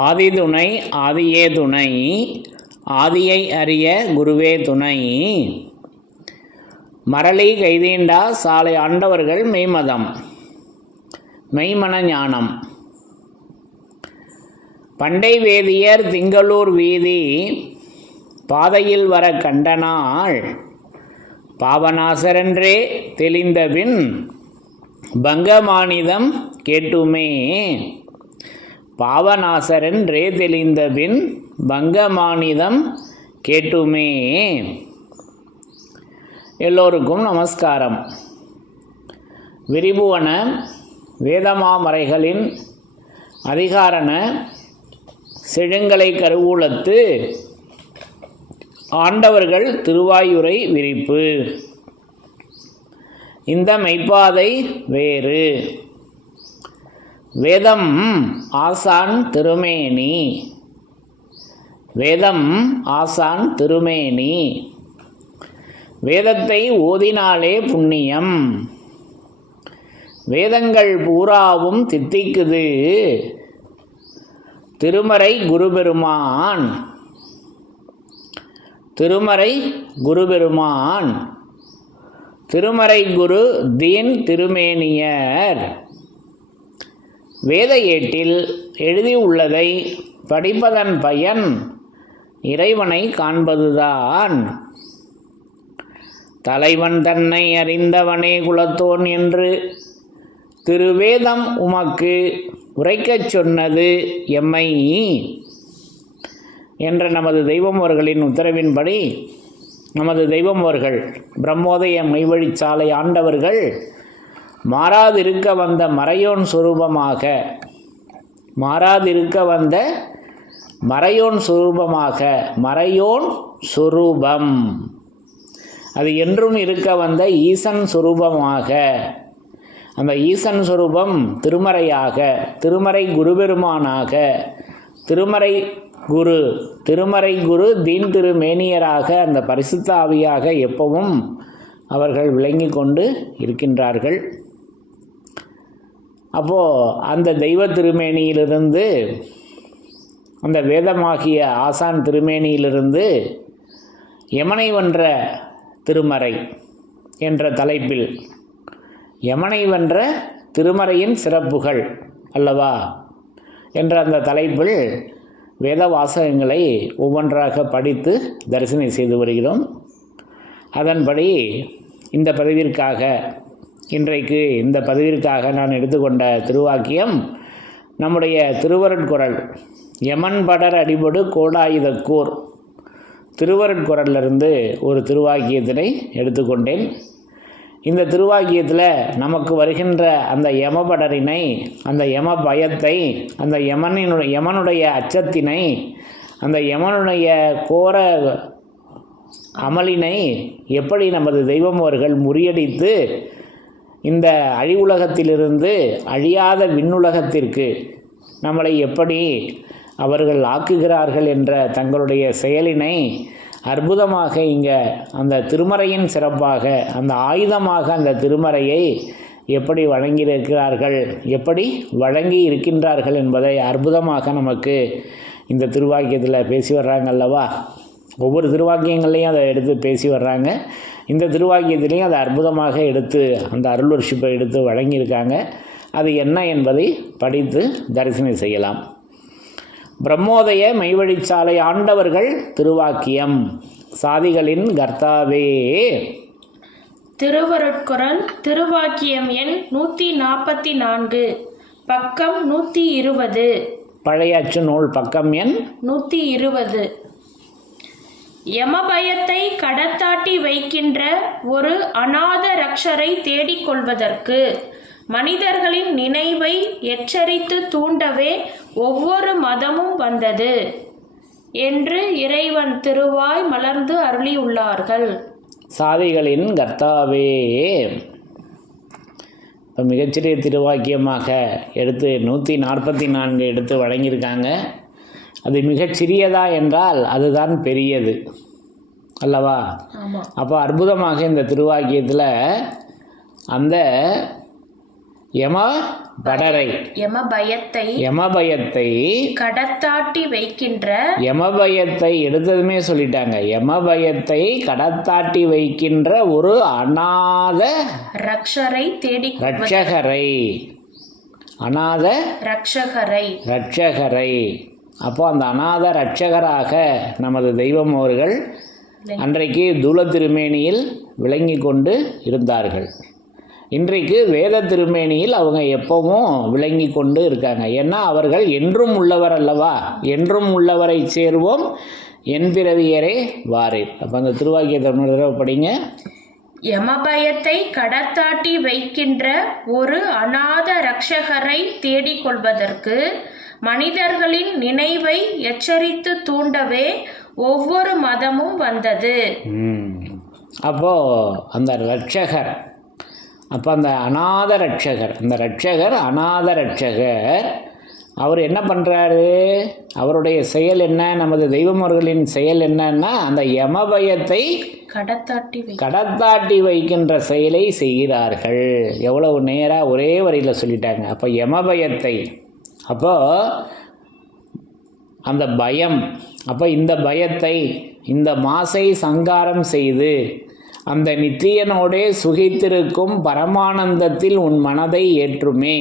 ஆதி துணை ஆதியே துணை, ஆதியை அறிய குருவே துணை. மரளி கைதீண்டா சாலை ஆண்டவர்கள் மெய்மதம் மெய்மன ஞானம். பண்டை வேதியர் திங்களூர் வீதி பாதையில் வர கண்டனாள், பாவநாசரென்றே தெளிந்தபின் பங்கமானிதம் கேட்டுமே. பாவநாசரென்றே தெளிந்தபின் பங்கமானிதம் கேட்டுமே. எல்லோருக்கும் நமஸ்காரம். விரிபுவன வேதமாமறைகளின் அதிகாரண செழுங்கலை கருவூலத்து ஆண்டவர்கள் திருவாயுரை விரிப்பு. இந்த மெய்ப்பாதை வேறு. வேதம் ஆசான் திருமேனி. வேதம் ஆசான் திருமேனி. வேதத்தை ஓதினாலே புண்ணியம். வேதங்கள் பூராவும் தித்திக்குது திருமறை குருபெருமான். திருமறை குருபெருமான். திருமறை குரு தீன் திருமேனியர். வேத ஏட்டில் எழுதியுள்ளதை படிப்பதன் பயன் இறைவனை காண்பதுதான். தலைவன் தன்னை அறிந்தவனே குலத்தோன் என்று திருவேதம் உமக்கு உரைக்கச் சொன்னது எம்மை என்ற நமது தெய்வமோர்களின் உத்தரவின்படி நமது தெய்வமோர்கள் பிரம்மோதய மெய்வழிச்சாலை ஆண்டவர்கள் மாறாதிருக்க வந்த மறையோன் சொரூபமாக, மாறாதிருக்க வந்த மறையோன் சொரூபமாக, மறையோன் சொரூபம் அது என்றும் இருக்க வந்த ஈசன் சொரூபமாக, அந்த ஈசன் சொரூபம் திருமறையாக, திருமறை குருபெருமானாக, திருமறை குரு, திருமறை குரு தீன் திருமேனியராக, அந்த பரிசுத்த ஆவியாக எப்பவும் அவர்கள் விளங்கி கொண்டு இருக்கின்றார்கள். அப்போது அந்த தெய்வ திருமேனியிலிருந்து, அந்த வேதமாகிய ஆசான் திருமேனியிலிருந்து யமனை வென்ற திருமறை என்ற தலைப்பில், யமனை வென்ற திருமறையின் சிறப்புகள் அல்லவா என்ற அந்த தலைப்பில் வேத வாசகங்களை ஒவ்வொன்றாக படித்து தரிசனை செய்து வருகிறோம். அதன்படி இந்த பதிவிற்காக, இன்றைக்கு இந்த பதிவிற்காக நான் எடுத்துக்கொண்ட திருவாக்கியம் நம்முடைய திருவருட்குரல் யமன் படர் அடிபடு கோடாயுதக்கூர் திருவருட்குரலிருந்து ஒரு திருவாக்கியத்தினை எடுத்துக்கொண்டேன். இந்த திருவாக்கியத்தில் நமக்கு வருகின்ற அந்த யமபடரினை, அந்த யம பயத்தை, அந்த யமனுடைய அச்சத்தினை, அந்த யமனுடைய கோர அமலினை எப்படி நமது தெய்வமோர்கள் முறியடித்து இந்த அழிவுலகத்திலிருந்து அழியாத விண்ணுலகத்திற்கு நம்மளை எப்படி அவர்கள் ஆக்குகிறார்கள் என்ற தங்களுடைய செயலினை அற்புதமாக இங்கே அந்த திருமறையின் சிறப்பாக, அந்த ஆயுதமாக அந்த திருமறையை எப்படி வழங்கியிருக்கிறார்கள், எப்படி வழங்கி இருக்கின்றார்கள் என்பதை அற்புதமாக நமக்கு இந்த திருவாக்கியத்தில் பேசி வர்றாங்க அல்லவா. ஒவ்வொரு திருவாக்கியங்கள்லையும் அதை எடுத்து பேசி வர்றாங்க. இந்த திருவாக்கியத்திலையும் அதை அற்புதமாக எடுத்து அந்த அருள்வர்ஷிப்பை எடுத்து வழங்கியிருக்காங்க. அது என்ன என்பதை படித்து தரிசனம் செய்யலாம். பிரம்மோதய மெய்வழிச்சாலை ஆண்டவர்கள் திருவாக்கியம். சாதிகளின் கர்த்தாவே. திருவருட்குரல் திருவாக்கியம் எண் 144, பக்கம் 120. பழைய அச்சு நூல் பக்கம் எண் 120. யமபயத்தை கடத்தாட்டி வைக்கின்ற ஒரு அநாத ரக்ஷரை தேடிக்கொள்வதற்கு மனிதர்களின் நினைவை எச்சரித்து தூண்டவே ஒவ்வொரு மதமும் வந்தது என்று இறைவன் திருவாய் மலர்ந்து அருளியுள்ளார்கள். சாதிகளின் கர்த்தாவே. இப்போ மிகச்சிறிய திருவாக்கியமாக எடுத்து 144 எடுத்து வழங்கியிருக்காங்க. அது மிகச்சிறியதா என்றால் அதுதான் பெரியது அல்லவா. அப்போ அற்புதமாக இந்த திருவாக்கியத்தில் அந்த யம படரை யமபயத்தை கடத்தாட்டி வைக்கின்ற யமபயத்தை எடுத்ததுமே சொல்லிட்டாங்க. யமபயத்தை கடத்தாட்டி வைக்கின்ற ஒரு அநாத ரக்ஷரை ரட்சகரை அநாத ரட்சகரை. அப்போ அந்த அநாத ரட்சகராக நமது தெய்வம் அவர்கள் அன்றைக்கு தூல திருமேனியில் விளங்கி கொண்டு இருந்தார்கள். இன்றைக்கு வேத திருமேனியில் அவங்க எப்பவும் விளங்கி கொண்டு இருக்காங்க. ஏன்னா அவர்கள் என்றும் உள்ளவர் அல்லவா. என்றும் உள்ளவரை சேர்வோம் என் பிறவியரே வாரேன். அப்போ அந்த திருவாக்கியத்தை படிங்க. யமபயத்தை கடத்தாட்டி வைக்கின்ற ஒரு அநாத ரட்சகரை தேடிக்கொள்வதற்கு மனிதர்களின் நினைவை எச்சரித்து தூண்டவே ஒவ்வொரு மதமும் வந்தது. அப்போ அந்த ரட்சகர், அப்போ அந்த அநாத ரட்சகர், அந்த ரட்சகர் அநாத ரட்சகர் அவர் என்ன பண்ணுறாரு? அவருடைய செயல் என்ன? நமது தெய்வமர்களின் செயல் என்னன்னா அந்த யமபயத்தை கடத்தாட்டி வைக்கின்ற செயலை செய்கிறார்கள். எவ்வளவு நேராக ஒரே வரியில் சொல்லிட்டாங்க. அப்போ யமபயத்தை, அப்போ அந்த பயம், அப்போ இந்த பயத்தை இந்த மாசை சங்காரம் செய்து அந்த நித்தியனோடே சுகித்திருக்கும் பரமானந்தத்தில் உன் மனதை ஏற்றுமே,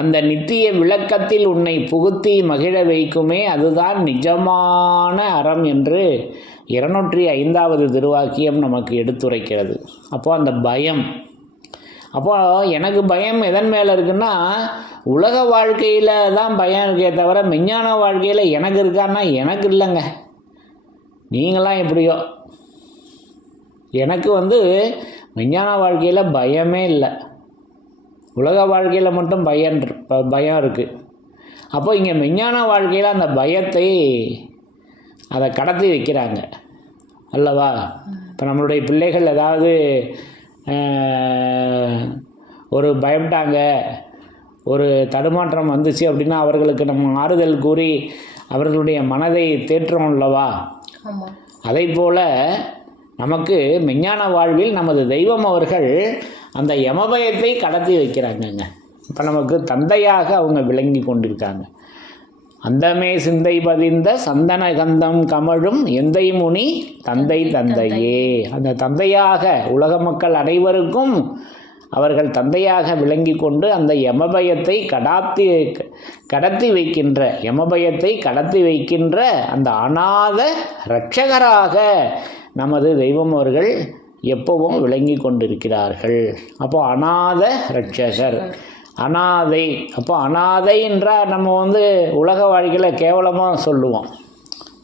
அந்த நித்திய விளக்கத்தில் உன்னை புகுத்தி மகிழ வைக்குமே, அதுதான் நிஜமான அறம் என்று 205வது திருவாக்கியம் நமக்கு எடுத்துரைக்கிறது. அப்போது அந்த பயம், அப்போது எனக்கு பயம் எதன் மேலே இருக்குன்னா உலக வாழ்க்கையில் தான் பயம் இருக்கே தவிர விஞ்ஞான வாழ்க்கையில் எனக்கு இருக்கான்னா எனக்கு இல்லைங்க. நீங்களாம் எப்படியோ, எனக்கு விஞ்ஞான வாழ்க்கையில் பயமே இல்லை. உலக வாழ்க்கையில் மட்டும் பயம் இருக்குது. அப்போ இங்கே விஞ்ஞான வாழ்க்கையில் அந்த பயத்தை அதை கடத்தி வைக்கிறாங்க அல்லவா. இப்போ நம்மளுடைய பிள்ளைகள் ஏதாவது ஒரு பயப்பட்டாங்க, ஒரு தடுமாற்றம் வந்துச்சு அப்படின்னா அவர்களுக்கு நம்ம ஆறுதல் கூறி அவர்களுடைய மனதை தேற்றுறோம் அல்லவா. அதை போல் நமக்கு விஞ்ஞான வாழ்வில் நமது தெய்வம் அவர்கள் அந்த யமபயத்தை கடத்தி வைக்கிறாங்கங்க. இப்போ நமக்கு தந்தையாக அவங்க விளங்கி கொண்டிருக்காங்க. அந்தமே சிந்தை பதிந்த சந்தன கந்தம் கமழும் எந்தை முனி தந்தை தந்தையே. அந்த தந்தையாக உலக மக்கள் அனைவருக்கும் அவர்கள் தந்தையாக விளங்கி கொண்டு அந்த யமபயத்தை கடத்தி வைக்கின்ற அந்த அநாத இரட்சகராக நமது தெய்வம் அவர்கள் எப்பவும் விளங்கி கொண்டிருக்கிறார்கள். அப்போ அநாத இரட்சகர், அநாதை. அப்போ அநாதை என்றால் நம்ம உலக வாழ்க்கையில் கேவலமாக சொல்லுவோம்,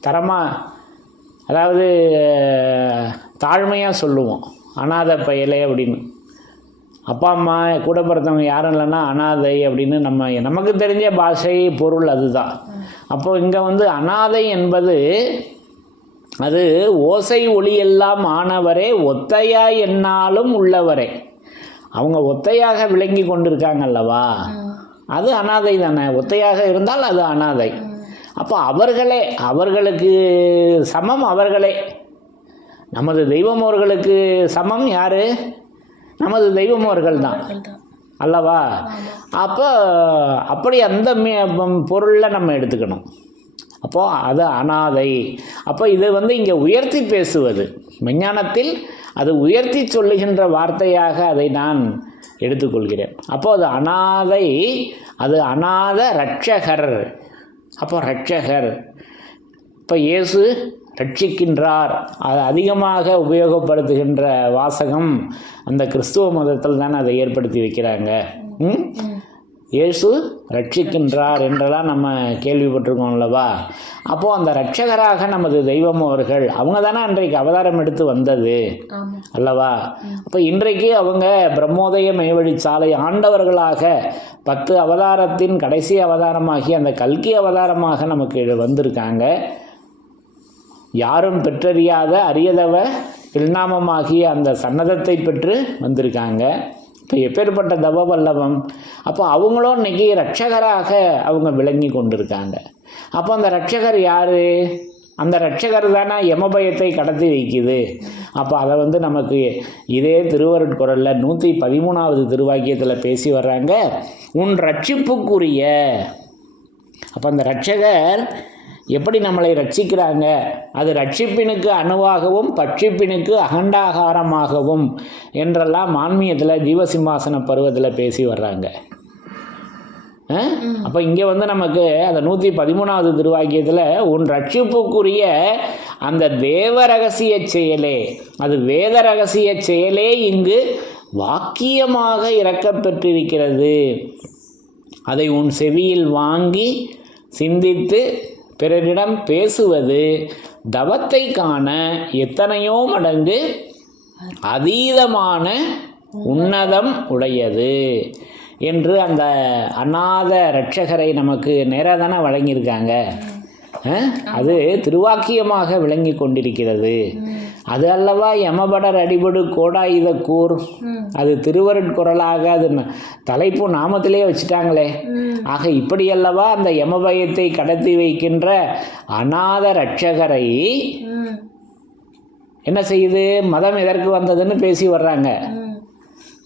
தரமாக, அதாவது தாழ்மையாக சொல்லுவோம், அநாத பயலே அப்படின்னு. அப்பா அம்மா கூட பிறந்தவங்க யாரும் இல்லைன்னா அநாதை அப்படின்னு நமக்கு தெரிஞ்ச பாஷை பொருள் அதுதான். அப்போ இங்கே அநாதை என்பது அது ஓசை ஒளியெல்லாம் ஆனவரே ஒத்தையாய் என்னாலும் உள்ளவரே. அவங்க ஒத்தையாக விளங்கி கொண்டிருக்காங்க அல்லவா, அது அநாதை தானே. ஒத்தையாக இருந்தால் அது அநாதை. அப்போ அவர்களுக்கு சமம் அவர்களே. நமது தெய்வம் அவர்களுக்கு சமம் யாரு? நமது தெய்வம் அவர்கள் தான் அல்லவா. அப்போ அப்படி அந்த பொருளில் நம்ம எடுத்துக்கணும். அப்போது அது அநாதை. அப்போ இது இங்கே உயர்த்தி பேசுவது, விஞ்ஞானத்தில் அது உயர்த்தி சொல்லுகின்ற வார்த்தையாக அதை நான் எடுத்துக்கொள்கிறேன். அப்போது அது அநாதை, அது அநாத ரட்சகர். அப்போ ரட்சகர், இப்போ இயேசு ரட்சிக்கின்றார், அது அதிகமாக உபயோகப்படுத்துகின்ற வாசகம் அந்த கிறிஸ்துவ மதத்தில் தானே அதை ஏற்படுத்தி வைக்கிறாங்க. இயேசு ரட்சிக்கின்றார் என்றெல்லாம் நம்ம கேள்விப்பட்டிருக்கோம் அல்லவா. அப்போது அந்த ரட்சகராக நமது தெய்வம் அவர்கள் அவங்க தானே அன்றைக்கு அவதாரம் எடுத்து வந்தது அல்லவா. அப்போ இன்றைக்கு அவங்க பிரம்மோதய மெய்வழி சாலை ஆண்டவர்களாக 10 அவதாரத்தின் கடைசி அவதாரமாகி அந்த கல்கி அவதாரமாக நமக்கு வந்திருக்காங்க. யாரும் பெற்றறியாத அரியதவ திருநாமமாகிய அந்த சன்னதத்தை பெற்று வந்திருக்காங்க. இப்போ எப்பேற்பட்ட தவ வல்லவம். அப்போ அவங்களும் இன்னைக்கு ரட்சகராக அவங்க விளங்கி கொண்டிருக்காங்க. அப்போ அந்த ரட்சகர் யார்? அந்த ரட்சகர் தானே யமபயத்தை கடத்தி வைக்குது. அப்போ அதை வந்து நமக்கு இதே திருவருட்குறளில் 113வது திருவாக்கியத்தில் பேசி வர்றாங்க, உன் ரட்சிப்புக்குரிய. அப்போ அந்த ரட்சகர் எப்படி நம்மளை ரட்சிக்கிறாங்க, அது ரட்சிப்பினுக்கு அணுவாகவும் பட்சிப்பினுக்கு அகண்டாகாரமாகவும் என்றெல்லாம் ஆன்மீகத்தில் ஜீவசிம்மாசன பருவத்தில் பேசி வர்றாங்க. அப்போ இங்கே வந்து நமக்கு அந்த 113வது திருவாக்கியத்தில் உன் ரட்சிப்புக்குரிய அந்த தேவ ரகசிய செயலே, அது வேத ரகசிய செயலே இங்கு வாக்கியமாக இறக்கப்பெற்றிருக்கிறது. அதை உன் செவியில் வாங்கி சிந்தித்து பிறரிடம் பேசுவது தவத்தை காண எத்தனையோ மடங்கு அதீதமான உன்னதம் உடையது என்று அந்த அநாத ரட்சகரை நமக்கு நேராக தானே வழங்கியிருக்காங்க. அது திருவாக்கியமாக விளங்கி கொண்டிருக்கிறது. அது அல்லவா யமபடர் அடிபடு கோடாயுத கூர், அது திருவருட்குறளாக அது தலைப்பு நாமத்திலே வச்சுட்டாங்களே. ஆக இப்படி அல்லவா அந்த யமபயத்தை கடத்தி வைக்கின்ற அநாத ரட்சகரை என்ன செய்யுது, மதம் எதற்கு வந்ததுன்னு பேசி வர்றாங்க.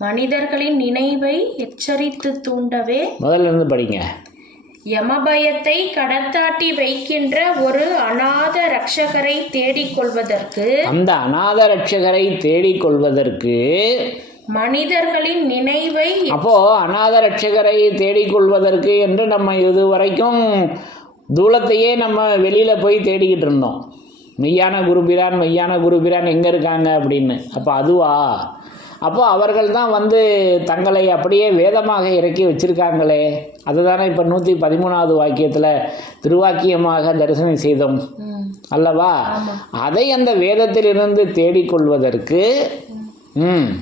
மனிதர்களின் நினைவை எச்சரித்து தூண்டவே, முதல்ல இருந்து படிங்க. யமபயத்தை கடத்தாட்டி வைக்கின்ற ஒரு அநாத ரட்சகரை தேடிக்கொள்வதற்கு, அந்த அநாத ரட்சகரை தேடிக்கொள்வதற்கு மனிதர்களின் நினைவை. அப்போ அநாத ரட்சகரை தேடிக்கொள்வதற்கு என்று நம்ம இதுவரைக்கும் தூலத்தையே நம்ம வெளியில போய் தேடிக்கிட்டு இருந்தோம். மெய்யான குருபிரான் எங்க இருக்காங்க அப்படின்னு. அப்போ அதுவா? அப்போ அவர்கள் தான் வந்து தங்களை அப்படியே வேதமாக இறக்கி வச்சிருக்காங்களே. அதுதானே இப்போ 113வது வாக்கியத்தில் திருவாக்கியமாக தரிசனம் செய்தோம் அல்லவா? அதை அந்த வேதத்திலிருந்து தேடிக்கொள்வதற்கு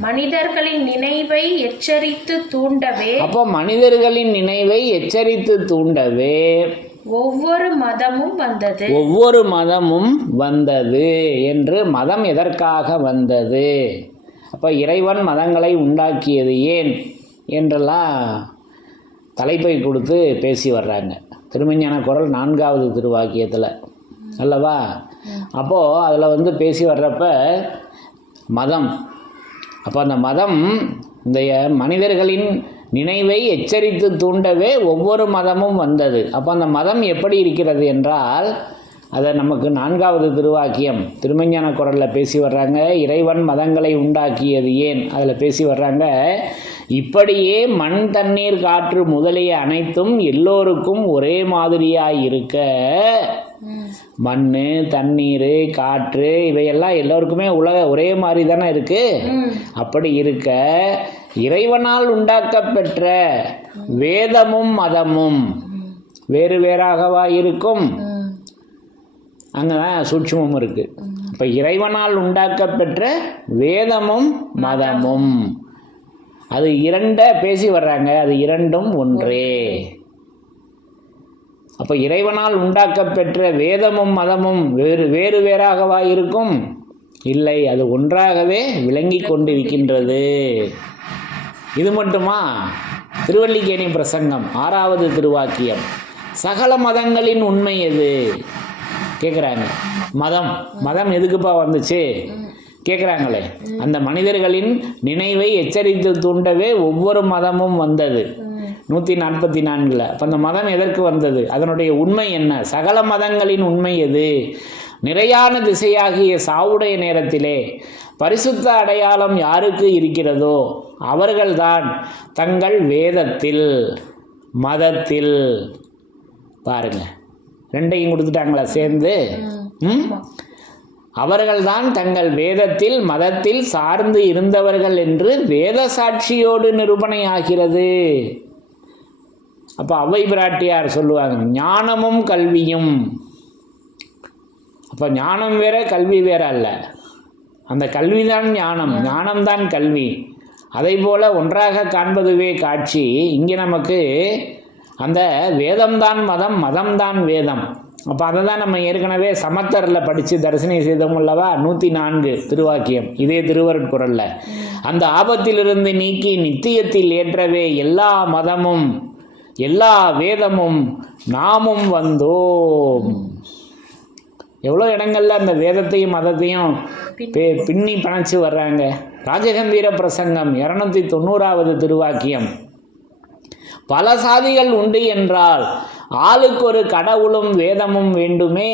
மனிதர்களின் நினைவை எச்சரித்து தூண்டவே, அப்போ மனிதர்களின் நினைவை எச்சரித்து தூண்டவே ஒவ்வொரு மதமும் வந்தது என்று. மதம் எதற்காக வந்தது? அப்போ இறைவன் மதங்களை உண்டாக்கியது ஏன் என்றெல்லாம் தலைப்பை கொடுத்து பேசி வர்றாங்க திருமஞான குறள் 4வது திருவாக்கியத்தில் அல்லவா? அப்போது அதில் வந்து பேசி வர்றப்ப மதம், அப்போ அந்த மதம் இந்த மனிதர்களின் நினைவை எச்சரித்து தூண்டவே ஒவ்வொரு மதமும் வந்தது. அப்போ அந்த மதம் எப்படி இருக்கிறது என்றால், அதை நமக்கு 4வது திருவாக்கியம் திருமஞான குறளில் பேசி வர்றாங்க. இறைவன் மதங்களை உண்டாக்கியது ஏன் அதில் பேசி வர்றாங்க. இப்படியே மண் தண்ணீர் காற்று முதலிய அனைத்தும் எல்லோருக்கும் ஒரே மாதிரியாக இருக்க, மண் தண்ணீர் காற்று இவையெல்லாம் எல்லோருக்குமே ஒரே மாதிரி தானே இருக்கு. அப்படி இருக்க இறைவனால் உண்டாக்கப்பெற்ற வேதமும் மதமும் வேறு வேறாகவா இருக்கும்? அங்கதான் சூட்சுமம் இருக்கு. இப்ப இறைவனால் உண்டாக்கப்பெற்ற வேதமும் மதமும் அது இரண்ட பேசி வர்றாங்க. அது இரண்டும் ஒன்றே. அப்ப இறைவனால் உண்டாக்கப்பெற்ற வேதமும் மதமும் வேறு வேறாகவா இருக்கும்? இல்லை, அது ஒன்றாகவே விளங்கி கொண்டிருக்கின்றது. இது மட்டுமா? திருவல்லிக்கேணி பிரசங்கம் 6வது திருவாக்கியம், சகல மதங்களின் உண்மை எது கேட்குறாங்க. மதம் எதுக்குப்பா வந்துச்சு கேட்குறாங்களே. அந்த மனிதர்களின் நினைவை எச்சரித்து தூண்டவே ஒவ்வொரு மதமும் வந்தது 144. அப்போ அந்த மதம் எதற்கு வந்தது? அதனுடைய உண்மை என்ன? சகல மதங்களின் உண்மை எது? நிறையான திசையாகிய சாவுடைய நேரத்திலே பரிசுத்த அடையாளம் யாருக்கு இருக்கிறதோ அவர்கள்தான் தங்கள் வேதத்தில் மதத்தில், பாருங்க ரெண்டையும் கொடுத்துட்டாங்களா சேர்ந்து. அவர்கள்தான் தங்கள் வேதத்தில் மதத்தில் சார்ந்து இருந்தவர்கள் என்று வேத சாட்சியோடு நிரூபணை ஆகிறது. அப்போ அவ்வை பிராட்டியார் சொல்லுவாங்க, ஞானமும் கல்வியும். அப்போ ஞானம் வேற கல்வி வேற அல்ல. அந்த கல்விதான் ஞானம், ஞானம்தான் கல்வி. அதை போல ஒன்றாக காண்பதுவே காட்சி. இங்கே நமக்கு அந்த வேதம்தான் மதம், மதம்தான் வேதம். அப்போ அதை தான் நம்ம ஏற்கனவே சமத்தரில் படித்து தரிசனம் செய்தோம் அல்லவா? 104 திருவாக்கியம் இதே திருவருட்குறளில். அந்த ஆபத்திலிருந்து நீக்கி நித்தியத்தில் ஏற்றவே எல்லா மதமும் எல்லா வேதமும் நாமும் வந்தோம் எவ்வளோ இடங்கள்ல அந்த வேதத்தையும் மதத்தையும் பின்னி பணச்சு வர்றாங்க. ராஜகம்பீர பிரசங்கம் 290வது திருவாக்கியம். பல சாதிகள் உண்டு என்றால் ஆளுக்கு ஒரு கடவுளும் வேதமும் வேண்டுமே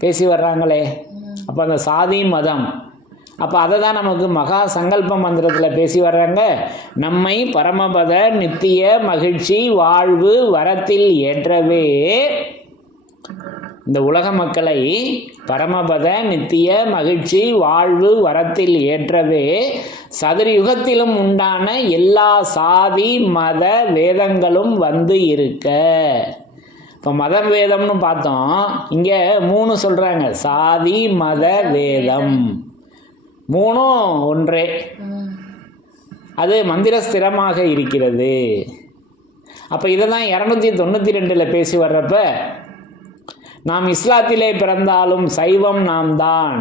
பேசி வர்றாங்களே. அப்போ அந்த சாதி மதம், அப்போ அதை தான் நமக்கு மகா சங்கல்ப மந்திரத்தில் பேசி வர்றாங்க. நம்மை பரமபத நித்திய மகிழ்ச்சி வாழ்வு வரத்தில் ஏற்றவே, இந்த உலக மக்களை பரமபத நித்திய மகிழ்ச்சி வாழ்வு வரத்தில் ஏற்றவே சதுர்யுகத்திலும் உண்டான எல்லா சாதி மத வேதங்களும் வந்து இருக்க. இப்போ மத வேதம்னு பார்த்தோம், இங்கே 3 சொல்கிறாங்க. சாதி மத வேதம் 3 ஒன்றே, அது மந்திர ஸ்திரமாக இருக்கிறது. அப்போ இதை தான் 292 பேசி வர்றப்ப, நாம் இஸ்லாத்திலே பிறந்தாலும் சைவம் நாம் தான்,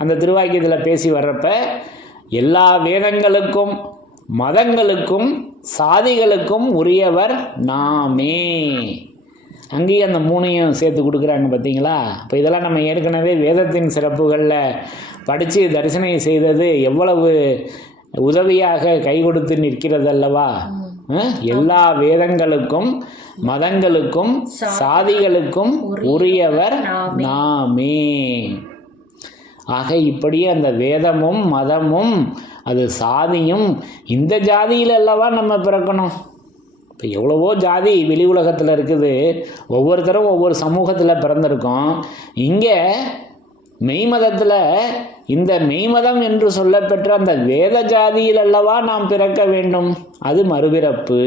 அந்த திருவாக்கியத்தில் பேசி வர்றப்ப எல்லா வேதங்களுக்கும் மதங்களுக்கும் சாதிகளுக்கும் உரியவர் நாமே. அங்கேயும் அந்த 3ஐயும் சேர்த்து கொடுக்குறாங்க பார்த்தீங்களா. இப்போ இதெல்லாம் நம்ம ஏற்கனவே வேதத்தின் சிறப்புகளில் படித்து தரிசனம் செய்தது எவ்வளவு உதவியாக கை கொடுத்து நிற்கிறது அல்லவா. எல்லா வேதங்களுக்கும் மதங்களுக்கும் சாதிகளுக்கும் உரியவர் நாமே. ஆக இப்படியே அந்த வேதமும் மதமும் அது சாதியும், இந்த ஜாதியில் அல்லவா நம்ம பிறக்கணும். இப்போ எவ்வளவோ ஜாதி வெளி உலகத்தில் இருக்குது, ஒவ்வொருத்தரும் ஒவ்வொரு சமூகத்தில் பிறந்திருக்கோம். இங்கே மெய்மதத்தில் இந்த மெய்மதம் என்று சொல்லப்பெற்ற அந்த வேத ஜாதியில் அல்லவா நாம் பிறக்க வேண்டும். அது மறுபிறப்பு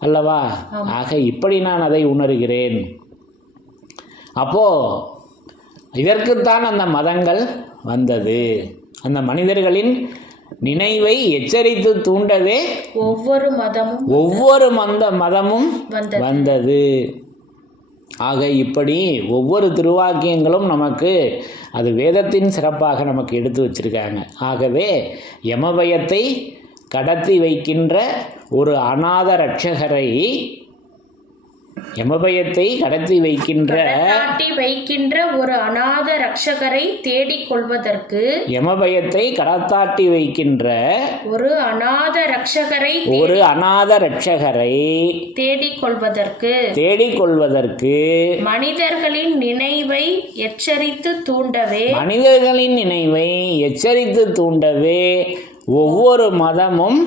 அல்லவா. ஆக இப்படி நான் அதை உணர்கிறேன். அப்போ இதற்குத்தான் அந்த மதங்கள் வந்தது. அந்த மனிதர்களின் நினைவை எச்சரித்து தூண்டவே ஒவ்வொரு மதமும் வந்தது. ஆக இப்படி ஒவ்வொரு திருவாக்கியங்களும் நமக்கு அது வேதத்தின் சிறப்பாக நமக்கு எடுத்து வச்சிருக்காங்க. ஆகவே யமபயத்தை கடத்தி வைக்கின்ற ஒரு அநாத ரட்சகரை, யமபயத்தை கடத்தி வைக்கின்ற ஒரு அநாத ரட்சகரை தேடிக் கொள்வதற்கு, யமபயத்தை கடத்தாட்டி வைக்கின்ற ஒரு அநாத ரட்சகரை தேடிக் கொள்வதற்கு மனிதர்களின் நினைவை எச்சரித்து தூண்டவே ஒவ்வொரு மதமும்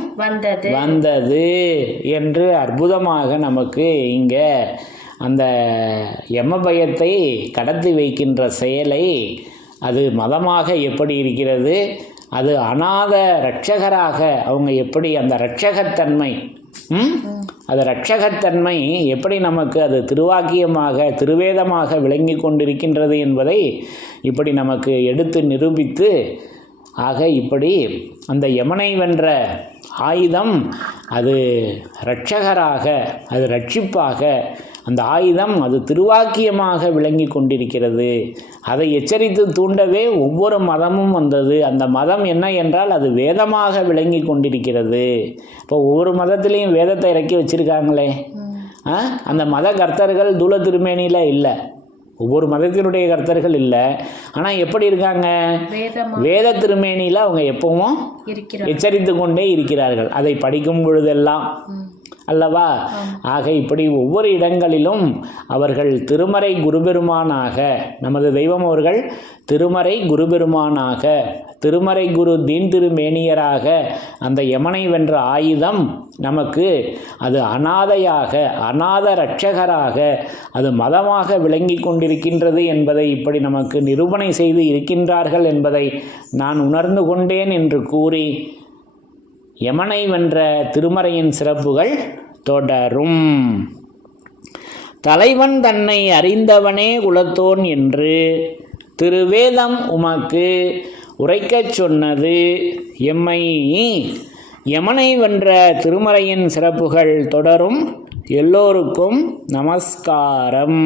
வந்தது என்று அற்புதமாக நமக்கு இங்கே அந்த யமபயத்தை கடத்தி வைக்கின்ற செயலை, அது மதமாக எப்படி இருக்கிறது, அது அநாத ரட்சகராக அவங்க எப்படி அந்த ரட்சகத்தன்மை, அது ரட்சகத்தன்மை எப்படி நமக்கு அது திருவாக்கியமாக திருவேதமாக விளங்கி கொண்டிருக்கின்றது என்பதை இப்படி நமக்கு எடுத்து நிரூபித்து, ஆக இப்படி அந்த யமனை வென்ற ஆயுதம் அது ரட்சகராக, அது ரட்சிப்பாக, அந்த ஆயுதம் அது திருவாக்கியமாக விளங்கி கொண்டிருக்கிறது. அதை எச்சரித்து தூண்டவே ஒவ்வொரு மதமும் வந்தது. அந்த மதம் என்ன என்றால் அது வேதமாக விளங்கி கொண்டிருக்கிறது. இப்போ ஒவ்வொரு மதத்திலையும் வேதத்தை இறக்கி வச்சிருக்காங்களே, அந்த மத கர்த்தர்கள் தூல திருமேனியில் இல்லை, ஒவ்வொரு மதத்தினுடைய கர்த்தர்கள் இல்லை. ஆனால் எப்படி இருக்காங்க, வேத திருமேனியில் அவங்க எப்பவும் எச்சரித்து கொண்டே இருக்கிறார்கள், அதை படிக்கும் பொழுதெல்லாம் அல்லவா. ஆக இப்படி ஒவ்வொரு இடங்களிலும் அவர்கள் திருமறை குருபெருமானாக, நமது தெய்வம் அவர்கள் திருமறை குருபெருமானாக, திருமறை குரு தீன் திருமேனியராக அந்த யமனை வென்ற ஆயுதம் நமக்கு அது அநாதையாக, அநாத ரட்சகராக, அது மதமாக விளங்கி கொண்டிருக்கின்றது என்பதை இப்படி நமக்கு நிரூபணை செய்து இருக்கின்றார்கள் என்பதை நான் உணர்ந்து கொண்டேன் என்று கூறி, யமனை வென்ற திருமறையின் சிறப்புகள் தொடரும். தலைவன் தன்னை அறிந்தவனே குலத்தோன் என்று திருவேதம் உமக்கு உரைக்கச் சொன்னது எம்மை. யமனை வென்ற திருமறையின் சிறப்புகள் தொடரும். எல்லோருக்கும் நமஸ்காரம்.